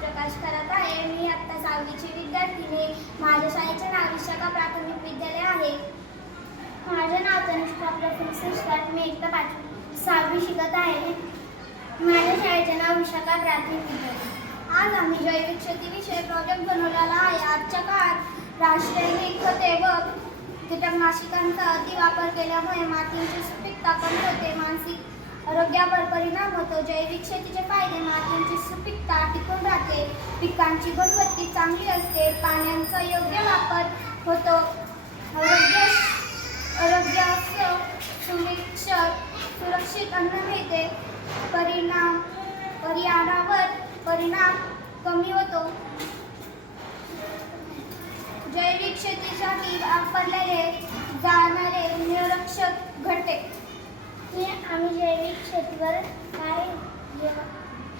प्रकाश करत आहे. मी आत्ता 6वीची विद्यार्थिनी. माझ्या शाळेचे नाव विशाखा प्राथमिक विद्यालय आहे. माझे नाव तनुष्का प्रफुल्ल सृष्टात. मी इयत्ता 6वी शिकत आहे. माझ्या शाळेचे नाव विशाखा प्राथमिक विद्यालय. आज आम्ही जैविक शेतीविषयी प्रोजेक्ट बनवलेला आहे. आजच्या काळात रासायनिक खते व कीटकनाशकांचा अतिवापर केल्यामुळे मातीची सुपीकता कमी होते, मानसिक आरोग्यावर परिणाम होतो. जैविक शेतीचे फायदे: मातीची सुपीकता टिकून राहते, पिकांची गुणवत्ता चांगली असते, पाण्याचा योग्य वापर होतो, आरोग्यास सुरक्षित अन्न मिळते, पर्यावरणावर परिणाम कमी होतो. जैविक शेतीसाठी वापरले जाणारे निरक्षक घटक. आम्ही जैविक शेतीवर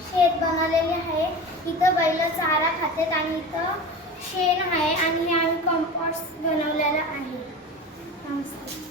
शेत बनवलेले आहे. इथं बैल चारा खातात आणि इथं शेण आहे आणि आम्ही कंपोस्ट बनवलेला आहे. नमस्ते.